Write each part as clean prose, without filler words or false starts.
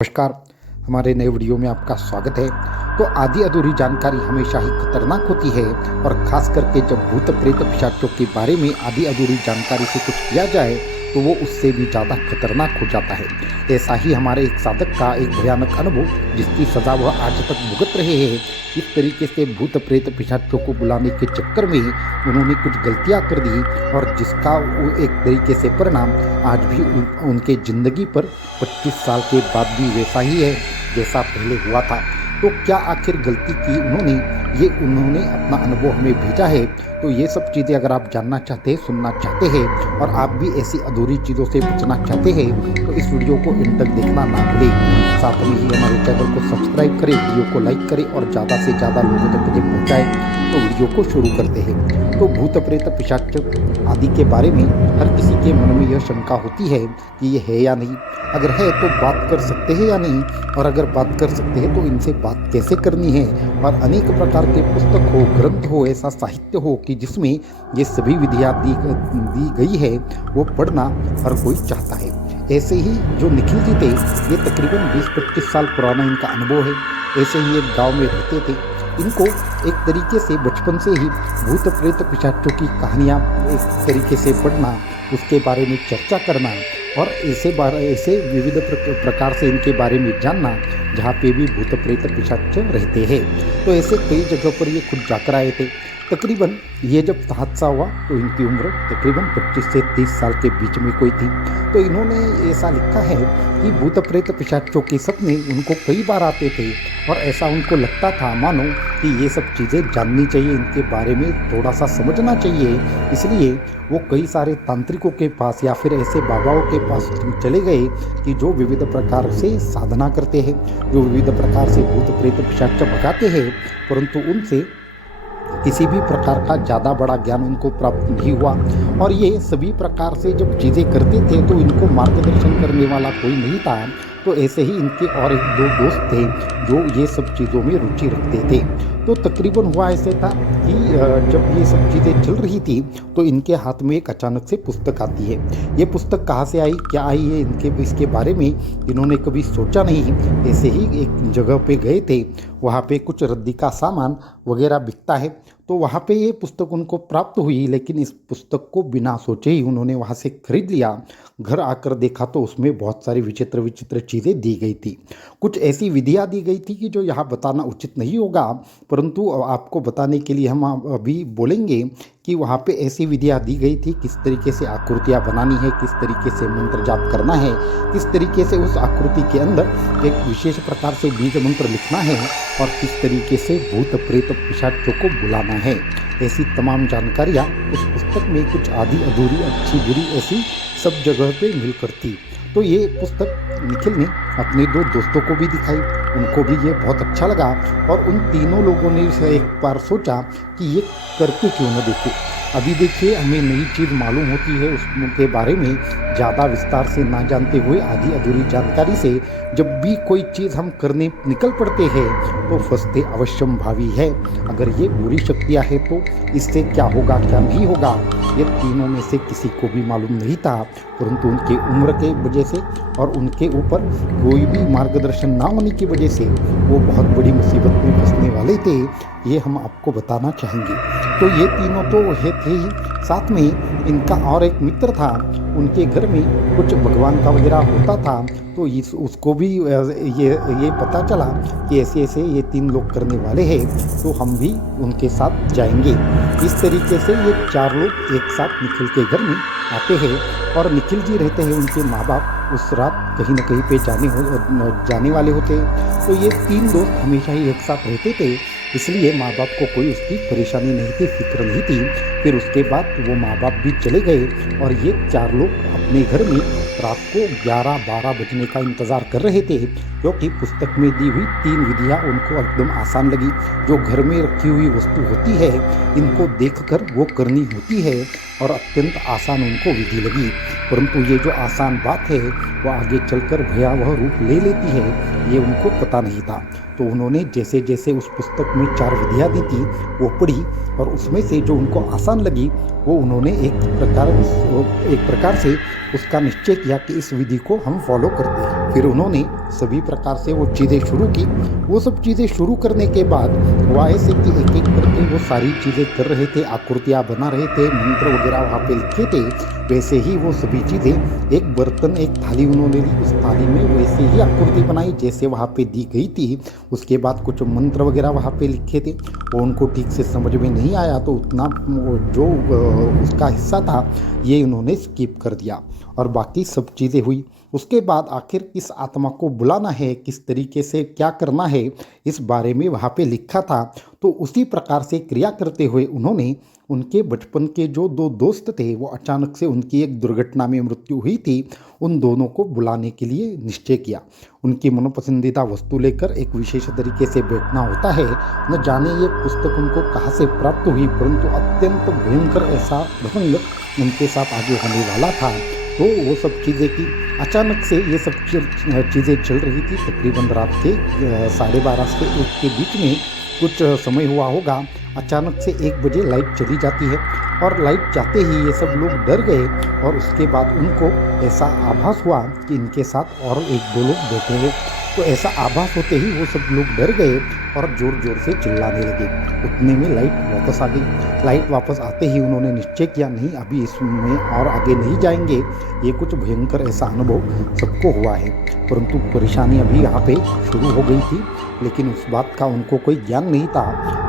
नमस्कार। हमारे नए वीडियो में आपका स्वागत है। तो आधी अधूरी जानकारी हमेशा ही खतरनाक होती है और खास करके जब भूत प्रेत पिशाचों के बारे में आधी अधूरी जानकारी से कुछ किया जाए तो वो उससे भी ज़्यादा खतरनाक हो जाता है। ऐसा ही हमारे एक साधक का एक भयानक अनुभव जिसकी सजा वह आज तक भुगत रहे हैं। इस तरीके से भूत प्रेत पिशाचों को बुलाने के चक्कर में उन्होंने कुछ गलतियां कर दी और जिसका वो एक तरीके से परिणाम आज भी उनके ज़िंदगी पर 25 साल के बाद भी वैसा ही है जैसा पहले हुआ था। तो क्या आखिर गलती की उन्होंने अपना अनुभव हमें भेजा है। तो ये सब चीज़ें अगर आप जानना चाहते हैं, सुनना चाहते हैं और आप भी ऐसी अधूरी चीज़ों से बचना चाहते हैं तो इस वीडियो को एंड तक देखना ना भूलें। साथ में ही हमारे चैनल को सब्सक्राइब करें, वीडियो को लाइक करें और ज़्यादा से ज़्यादा लोगों तक मुझे पहुँचाएँ। तो वीडियो को शुरू करते हैं। तो भूत प्रेत पिशाच आदि के बारे में हर किसी के मन में यह शंका होती है कि ये है या नहीं, अगर है तो बात कर सकते हैं या नहीं, और अगर बात कर सकते हैं तो इनसे बात कैसे करनी है। और अनेक प्रकार के पुस्तक हो, ग्रंथ हो, ऐसा साहित्य हो कि जिसमें ये सभी विधियाँ दी गई है वो पढ़ना हर कोई चाहता है। ऐसे ही जो निखिल जी थे, ये तकरीबन 20-25 साल पुराना इनका अनुभव है। ऐसे ही एक गाँव में रहते थे। इनको एक तरीके से बचपन से ही भूत प्रेत पिशाचों की कहानियाँ एक तरीके से पढ़ना, उसके बारे में चर्चा करना और ऐसे विविध प्रकार से इनके बारे में जानना जहाँ पे भी भूत प्रेत पिशाच रहते हैं। तो ऐसे कई जगह पर ये खुद जाकर आए थे। तकरीबन ये जब हादसा हुआ तो इनकी उम्र तकरीबन 25 से 30 साल के बीच में कोई थी। तो इन्होंने ऐसा लिखा है कि भूत प्रेत पिशाचों के सपने उनको कई बार आते थे और ऐसा उनको लगता था मानो कि ये सब चीज़ें जाननी चाहिए, इनके बारे में थोड़ा सा समझना चाहिए। इसलिए वो कई सारे तांत्रिकों के पास या फिर ऐसे बाबाओं के पास चले गए कि जो विविध प्रकार से साधना करते हैं, जो विविध प्रकार से भूत प्रेत पिशाच भगाते हैं, परंतु उनसे किसी भी प्रकार का ज़्यादा बड़ा ज्ञान उनको प्राप्त नहीं हुआ। और ये सभी प्रकार से जब चीज़ें करते थे तो इनको मार्गदर्शन करने वाला कोई नहीं था। तो ऐसे ही इनके और एक दो दोस्त थे जो ये सब चीज़ों में रुचि रखते थे। तो तकरीबन हुआ ऐसे था कि जब ये सब चीज़ें चल रही थी तो इनके हाथ में एक अचानक से पुस्तक आती है। ये पुस्तक कहाँ से आई, क्या आई है, इसके बारे में इन्होंने कभी सोचा नहीं। ऐसे ही एक जगह पे गए थे, वहाँ पे कुछ रद्दी का सामान वगैरह बिकता है तो वहाँ पे ये पुस्तक उनको प्राप्त हुई। लेकिन इस पुस्तक को बिना सोचे ही उन्होंने वहाँ से खरीद लिया। घर आकर देखा तो उसमें बहुत सारी विचित्र विचित्र चीज़ें दी गई थी। कुछ ऐसी विधियाँ दी गई थी कि जो यहाँ बताना उचित नहीं होगा, परंतु आपको बताने के लिए हम अभी बोलेंगे कि वहाँ पे ऐसी विधियाँ दी गई थी, किस तरीके से आकृतियाँ बनानी है, किस तरीके से मंत्र जाप करना है, किस तरीके से उस आकृति के अंदर एक विशेष प्रकार से बीज मंत्र लिखना है और किस तरीके से भूत प्रेत पिशाचों को बुलाना है। ऐसी तमाम जानकारियाँ उस पुस्तक में कुछ आधी अधूरी, अच्छी बुरी ऐसी सब जगह पे मिलकर थी। तो ये पुस्तक निखिल ने अपने दो दोस्तों को भी दिखाई, उनको भी ये बहुत अच्छा लगा और उन तीनों लोगों ने एक बार सोचा कि ये करके क्यों न देखें। अभी देखिए, हमें नई चीज़ मालूम होती है, उसके बारे में ज़्यादा विस्तार से ना जानते हुए आधी अधूरी जानकारी से जब भी कोई चीज़ हम करने निकल पड़ते हैं तो फंसते अवश्यम भावी है। अगर ये बुरी शक्तियाँ हैं तो इससे क्या होगा, क्या नहीं होगा, ये तीनों में से किसी को भी मालूम नहीं था। परंतु उनके उम्र के वजह से और उनके ऊपर कोई भी मार्गदर्शन ना होने की वजह से वो बहुत बड़ी मुसीबत में फंसने वाले थे, ये हम आपको बताना चाहेंगे। तो ये तीनों तो थे ही, साथ में इनका और एक मित्र था, उनके घर में कुछ भगवान का वगैरह होता था। तो उसको भी ये पता चला कि ऐसे ऐसे ये तीन लोग करने वाले हैं, तो हम भी उनके साथ जाएंगे। इस तरीके से ये चार लोग एक साथ निखिल के घर में आते हैं और निखिल जी रहते हैं, उनके माँ बाप उस रात कहीं ना कहीं पे जाने वाले होते हैं। तो ये तीन दोस्त हमेशा ही एक साथ रहते थे, इसलिए माँ बाप को कोई उसकी परेशानी नहीं थी, फिक्र नहीं थी। फिर उसके बाद वो माँ बाप भी चले गए और ये चार लोग अपने घर में रात को 11-12 बजने का इंतज़ार कर रहे थे, क्योंकि पुस्तक में दी हुई 3 विधियाँ उनको एकदम आसान लगी। जो घर में रखी हुई वस्तु होती है, इनको देखकर वो करनी होती है और अत्यंत आसान उनको विधि लगी। परंतु ये जो आसान बात है वो आगे चलकर भयावह रूप ले लेती है, ये उनको पता नहीं था। तो उन्होंने जैसे जैसे उस पुस्तक में 4 विधियाँ दी थी वो पढ़ी और उसमें से जो उनको आसान लगी वो उन्होंने एक प्रकार से उसका निश्चय किया कि इस विधि को हम फॉलो करते हैं। फिर उन्होंने सभी प्रकार से वो चीज़ें शुरू की। वो सब चीज़ें शुरू करने के बाद वो ऐसे कि एक-एक करके वो सारी चीज़ें कर रहे थे, आकृतियाँ बना रहे थे, मंत्र वगैरह वहाँ पे लिखे थे। वैसे ही वो सभी चीज़ें एक बर्तन, एक थाली उन्होंने ली, उस थाली में वैसे ही आकृति बनाई जैसे वहाँ पे दी गई थी। उसके बाद कुछ मंत्र वगैरह वहाँ पे लिखे थे, वो उनको ठीक से समझ में नहीं आया तो उतना जो उसका हिस्सा था ये उन्होंने स्किप कर दिया और बाकी सब चीज़ें हुई। उसके बाद आखिर किस आत्मा को बुलाना है, किस तरीके से क्या करना है, इस बारे में वहाँ पे लिखा था। तो उसी प्रकार से क्रिया करते हुए उन्होंने उनके बचपन के जो 2 दोस्त थे, वो अचानक से उनकी एक दुर्घटना में मृत्यु हुई थी, उन दोनों को बुलाने के लिए निश्चय किया। उनकी मनपसंदीदा वस्तु लेकर एक विशेष तरीके से बैठना होता है। न जाने ये पुस्तक उनको कहाँ से प्राप्त हुई, परंतु अत्यंत भयंकर ऐसा प्रसंग उनके साथ आगे होने वाला था। तो वो सब चीज़ें की अचानक से ये सब चीज़ें चल रही थी। तकरीबन रात के 12:30 से 1 के बीच में कुछ समय हुआ होगा। अचानक से 1 बजे लाइट चली जाती है और लाइट जाते ही ये सब लोग डर गए और उसके बाद उनको ऐसा आभास हुआ कि इनके साथ और 1-2 लोग बैठे हैं। तो ऐसा आभास होते ही वो सब लोग डर गए और ज़ोर-ज़ोर से चिल्लाने लगे। उतने में लाइट वापस आ गई। लाइट वापस आते ही उन्होंने निश्चय किया, नहीं अभी इसमें और आगे नहीं जाएंगे, ये कुछ भयंकर ऐसा अनुभव सबको हुआ है। परंतु परेशानी अभी यहाँ पे शुरू हो गई थी, लेकिन उस बात का उनको कोई ज्ञान नहीं था।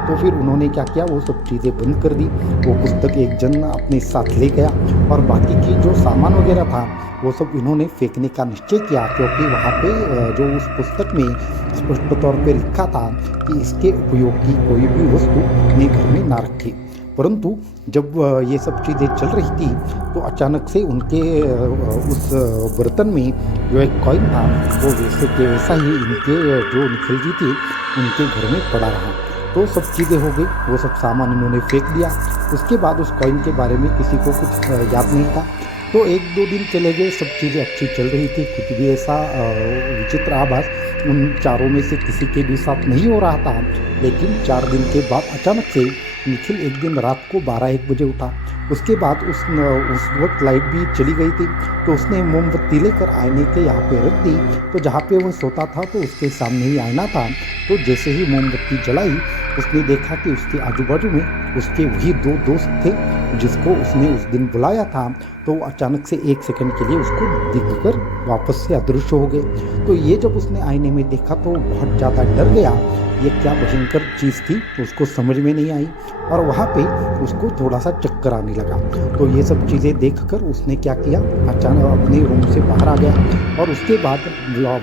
तो फिर उन्होंने क्या किया, वो सब चीज़ें बंद कर दी। वो पुस्तक एक जन अपने साथ ले गया और बाकी की जो सामान वगैरह था वो सब इन्होंने फेंकने का निश्चय किया, क्योंकि वहाँ पे जो उस पुस्तक में स्पष्ट तौर पे लिखा था कि इसके उपयोग की कोई भी वस्तु अपने घर में ना रखें। परंतु जब ये सब चीज़ें चल रही थी तो अचानक से उनके उस बर्तन में जो एक कॉइन था वो वैसे के वैसा ही इनके जो निखिल जी थी उनके घर में पड़ा रहा। तो सब चीज़ें हो गई, वो सब सामान इन्होंने फेंक दिया। उसके बाद उस कॉइन के बारे में किसी को कुछ याद नहीं था। तो 1-2 दिन चले गए, सब चीज़ें अच्छी चल रही थी। कुछ भी ऐसा विचित्र आभास उन चारों में से किसी के भी साथ नहीं हो रहा था। लेकिन 4 दिन के बाद अचानक से निखिल एक दिन रात को 12-1 बजे उठा। उसके बाद उस वक्त लाइट भी चली गई थी, तो उसने मोमबत्ती लेकर आईने के यहाँ पे रख दी। तो जहाँ पे वो सोता था तो उसके सामने ही आईना था। तो जैसे ही मोमबत्ती जलाई उसने देखा कि उसके आजू बाजू में उसके वही 2 दोस्त थे जिसको उसने उस दिन बुलाया था। तो अचानक से 1 सेकंड के लिए उसको दिखकर वापस से अदृश्य हो गए। तो ये जब उसने आईने में देखा तो बहुत ज़्यादा डर गया। ये क्या भयंकर चीज़ थी उसको समझ में नहीं आई और वहाँ पे उसको थोड़ा सा चक्कर आने लगा। तो ये सब चीज़ें देखकर उसने क्या किया, अचानक अपने रूम से बाहर आ गया और उसके बाद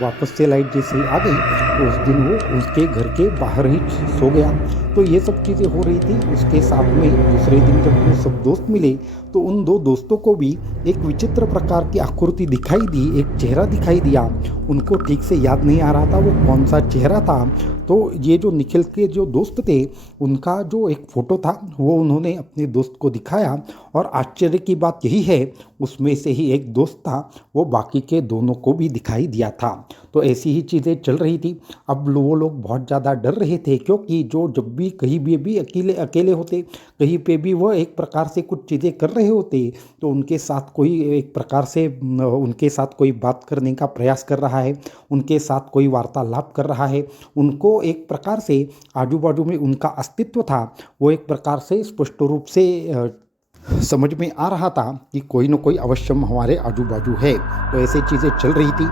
वापस से लाइट जैसे आ गई तो उस दिन वो उसके घर के बाहर ही सो गया। तो ये सब चीज़ें हो रही थी। उसके साथ में दूसरे दिन जब वो सब दोस्त मिले तो उन 2 दोस्तों को भी एक विचित्र प्रकार की आकृति दिखाई दी, एक चेहरा दिखाई दिया। उनको ठीक से याद नहीं आ रहा था वो कौन सा चेहरा था। तो ये जो निखिल के जो दोस्त थे उनका जो एक फ़ोटो था वो उन्होंने अपने दोस्त को दिखाया और आश्चर्य की बात यही है उसमें से ही एक दोस्त था वो बाकी के दोनों को भी दिखाई दिया था। तो ऐसी ही चीज़ें चल रही थी। अब वो लोग बहुत ज़्यादा डर रहे थे, क्योंकि जो जब भी कहीं भी अकेले होते, कहीं पे भी वो एक प्रकार से कुछ चीज़ें कर रहे होते तो उनके साथ कोई एक प्रकार से उनके साथ कोई बात करने का प्रयास कर रहा है, उनके साथ कोई वार्तालाप कर रहा है। उनको एक प्रकार से आजू बाजू में उनका अस्तित्व था वो एक प्रकार से स्पष्ट रूप से समझ में आ रहा था कि कोई न कोई अवश्य हमारे आजू बाजू है। तो ऐसी चीज़ें चल रही थी।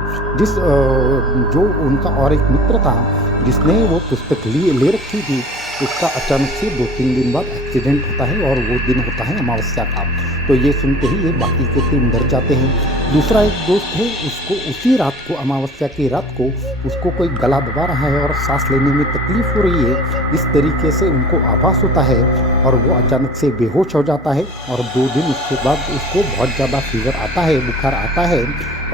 जो उनका और एक मित्र था जिसने वो पुस्तक ले रखी थी उसका अचानक से 2-3 दिन बाद एक्सीडेंट होता है और वो दिन होता है अमावस्या का। तो ये सुनते ही ये बाकी के 3 डर जाते हैं। दूसरा एक दोस्त है उसको उसी रात को, अमावस्या की रात को, उसको कोई गला दबा रहा है और सांस लेने में तकलीफ हो रही है। इस तरीके से उनको आभास होता है और वो अचानक से बेहोश हो जाता है और 2 दिन उसके बाद उसको बहुत ज़्यादा फीवर आता है, बुखार आता है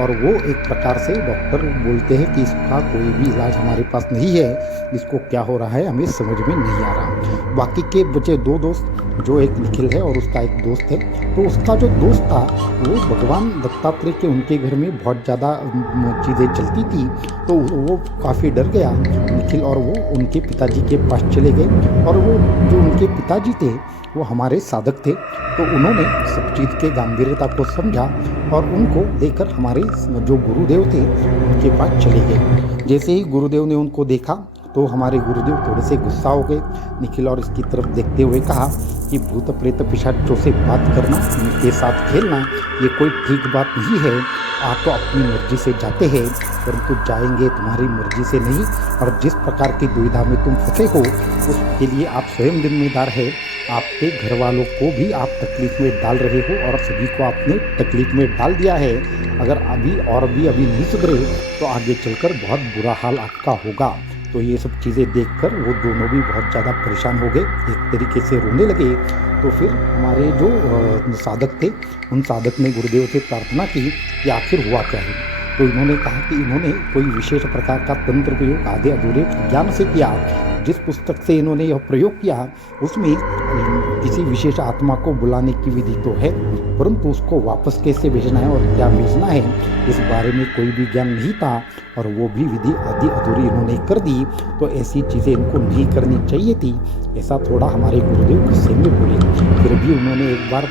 और वो एक प्रकार से डॉक्टर बोलते हैं कि इसका कोई भी इलाज हमारे पास नहीं है, इसको क्या हो रहा है हमें समझ में नहीं आ रहा। बाकी के बचे 2 दोस्त जो एक निखिल है और उसका एक दोस्त है, तो उसका जो दोस्त था वो भगवान दत्तात्रेय के उनके घर में बहुत ज़्यादा चीज़ें चलती थी, तो वो काफ़ी डर गया निखिल, और वो उनके पिताजी के पास चले गए। और वो जो उनके पिताजी थे वो हमारे साधक थे, तो उन्होंने सब चीज़ के गंभीरता को समझा और उनको लेकर हमारे जो गुरुदेव थे उनके पास चले गए। जैसे ही गुरुदेव ने उनको देखा तो हमारे गुरुदेव थोड़े से गुस्सा हो गए। निखिल और इसकी तरफ देखते हुए कहा कि भूत प्रेत पिशाचों से बात करना, उनके साथ खेलना ये कोई ठीक बात नहीं है। आप तो अपनी मर्जी से जाते हैं, परंतु जाएंगे तुम्हारी मर्जी से नहीं, और जिस प्रकार की दुविधा में तुम फंसे हो उसके लिए आप स्वयं जिम्मेदार है। आपके घर वालों को भी आप तकलीफ में डाल रहे हो और सभी को आपने तकलीफ में डाल दिया है। अगर अभी नहीं सुधरे तो आगे चलकर बहुत बुरा हाल आपका होगा। तो ये सब चीज़ें देखकर वो दोनों भी बहुत ज़्यादा परेशान हो गए, एक तरीके से रोने लगे। तो फिर हमारे जो साधक थे उन साधक ने गुरुदेव से प्रार्थना की कि आखिर हुआ क्या है। तो इन्होंने कहा कि इन्होंने कोई विशेष प्रकार का तंत्र प्रयोग आधे अधूरे ज्ञान से किया। जिस पुस्तक से इन्होंने यह प्रयोग किया उसमें किसी विशेष आत्मा को बुलाने की विधि तो है, परंतु उसको वापस कैसे भेजना है और क्या भेजना है इस बारे में कोई भी ज्ञान नहीं था, और वो भी विधि आधी अधूरी इन्होंने कर दी। तो ऐसी चीज़ें इनको नहीं करनी चाहिए थी, ऐसा थोड़ा हमारे गुरुदेव गुस्से में बोले। फिर भी उन्होंने एक बार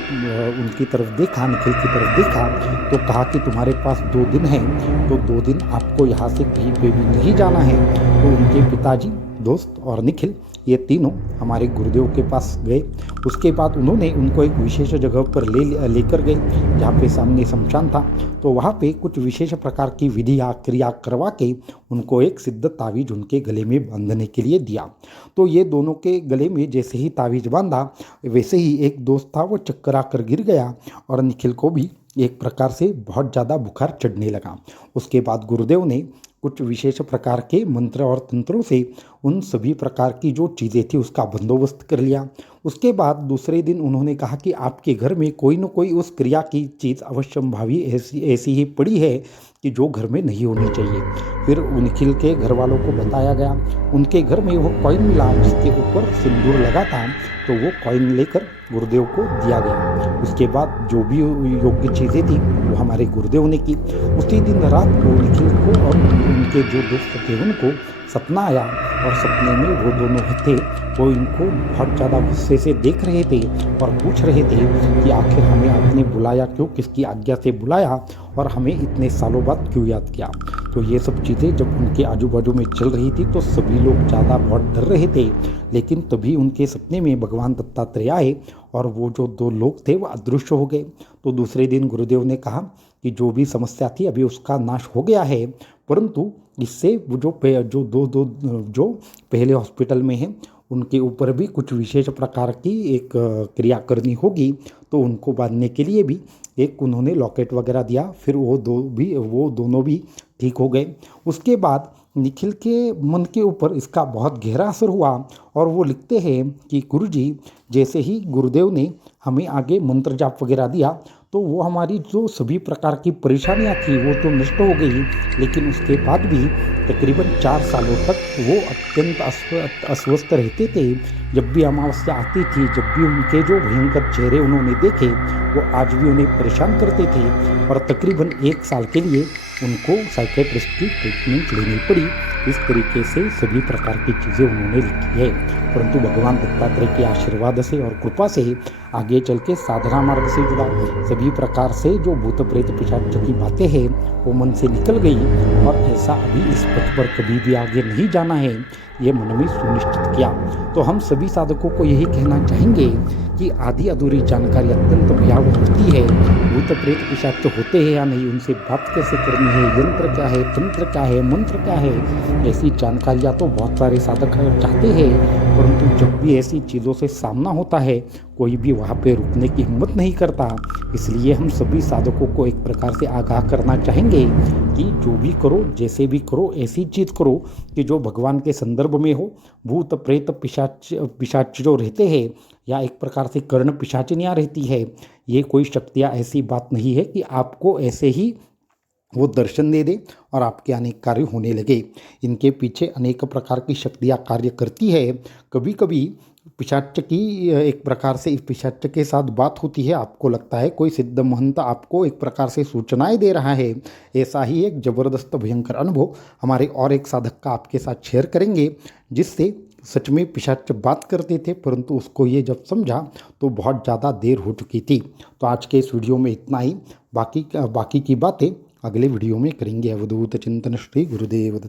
उनकी तरफ देखा, निखिल की तरफ देखा, तो कहा कि तुम्हारे पास 2 दिन हैं, तो 2 दिन आपको यहाँ से कहीं पे भी नहीं जाना है। तो उनके पिताजी, दोस्त और निखिल ये तीनों हमारे गुरुदेव के पास गए। उसके बाद उन्होंने उनको एक विशेष जगह पर लेकर गए जहाँ पे सामने शमशान था। तो वहाँ पे कुछ विशेष प्रकार की विधि या क्रिया करवा के उनको एक सिद्ध तावीज उनके गले में बांधने के लिए दिया। तो ये दोनों के गले में जैसे ही तावीज बांधा वैसे ही एक दोस्त था वो चक्कर आकर गिर गया, और निखिल को भी एक प्रकार से बहुत ज़्यादा बुखार चढ़ने लगा। उसके बाद गुरुदेव ने कुछ विशेष प्रकार के मंत्र और तंत्रों से उन सभी प्रकार की जो चीज़ें थी उसका बंदोबस्त कर लिया। उसके बाद दूसरे दिन उन्होंने कहा कि आपके घर में कोई न कोई उस क्रिया की चीज़ अवश्यंभावी ऐसी ही पड़ी है कि जो घर में नहीं होनी चाहिए। फिर निखिल के घर वालों को बताया गया, उनके घर में वो कॉइन मिला जिसके ऊपर सिंदूर लगा था, तो वो कॉइन लेकर गुरुदेव को दिया गया। उसके बाद जो भी योग्य चीज़ें थी वो हमारे गुरुदेव ने की। उसी दिन रात को निखिल को और उनके जो दोस्त थे उनको सपना आया, और सपने में वो दोनों थे वो इनको बहुत ज़्यादा गुस्से से देख रहे थे और पूछ रहे थे कि आखिर हमें आपने बुलाया क्यों, किसकी आज्ञा से बुलाया, और हमें इतने सालों बाद क्यों याद किया। तो ये सब चीज़ें जब उनके आजू बाजू में चल रही थी तो सभी लोग ज़्यादा बहुत डर रहे थे। लेकिन तभी उनके सपने में भगवान दत्तात्रेय आए और वो जो 2 लोग थे वो अदृश्य हो गए। तो दूसरे दिन गुरुदेव ने कहा कि जो भी समस्या थी अभी उसका नाश हो गया है, परंतु इससे वो जो जो पहले हॉस्पिटल में हैं उनके ऊपर भी कुछ विशेष प्रकार की एक क्रिया करनी होगी। तो उनको बांधने के लिए भी एक उन्होंने लॉकेट वगैरह दिया। फिर वो दोनों भी ठीक हो गए। उसके बाद निखिल के मन के ऊपर इसका बहुत गहरा असर हुआ, और वो लिखते हैं कि गुरुजी, जैसे ही गुरुदेव ने हमें आगे मंत्र जाप वगैरह दिया तो वो हमारी जो सभी प्रकार की परेशानियां थी वो तो नष्ट हो गई, लेकिन उसके बाद भी तकरीबन 4 सालों तक वो अत्यंत अस्वस्थ रहते थे। जब भी अमावस्या आती थी, जब भी उनके जो भयंकर चेहरे उन्होंने देखे वो आज भी उन्हें परेशान करते थे, और तकरीबन 1 साल के लिए उनको साइकेट्रिस्ट की ट्रीटमेंट लेनी पड़ी। इस तरीके से सभी प्रकार की चीज़ें उन्होंने लिखी है, परंतु भगवान दत्तात्रेय के आशीर्वाद से और कृपा से आगे चल के साधना मार्ग से जुड़ा सभी प्रकार से जो भूत प्रेत पिशाच की बातें हैं वो मन से निकल गई, और ऐसा अभी इस पथ पर कभी भी आगे नहीं जाना है ये मन में सुनिश्चित किया। तो हम सभी साधकों को यही कहना चाहेंगे कि आधी अधूरी जानकारी अत्यंत भयावह होती है। भूत प्रेत पिशाच होते हैं या नहीं, उनसे बात कैसे करनी है, यंत्र क्या है, तंत्र क्या है, मंत्र क्या है, ऐसी जानकारियाँ तो बहुत सारे साधक चाहते हैं, परंतु जब भी ऐसी चीज़ों से सामना होता है कोई भी वहाँ पे रुकने की हिम्मत नहीं करता। इसलिए हम सभी साधकों को एक प्रकार से आगाह करना चाहेंगे कि जो भी करो, जैसे भी करो, ऐसी चीज़ करो कि जो भगवान के संदर्भ में हो। भूत प्रेत पिशाच जो रहते हैं या एक प्रकार से कर्ण पिशाचिनियाँ रहती है, ये कोई शक्तियाँ ऐसी बात नहीं है कि आपको ऐसे ही वो दर्शन दे दे और आपके अनेक कार्य होने लगे। इनके पीछे अनेक प्रकार की शक्तियाँ कार्य करती है। कभी कभी पिशाच की एक प्रकार से इस पिशाच के साथ बात होती है। आपको लगता है कोई सिद्ध महंत आपको एक प्रकार से सूचनाएं दे रहा है। ऐसा ही एक ज़बरदस्त भयंकर अनुभव हमारे और एक साधक का आपके साथ शेयर करेंगे, जिससे सच में पिशाच बात करते थे, परंतु उसको ये जब समझा तो बहुत ज़्यादा देर हो चुकी थी। तो आज के इस वीडियो में इतना ही। बाकी की बातें अगले वीडियो में करेंगे। अवधूत चिंतन श्री गुरुदेव दत्त।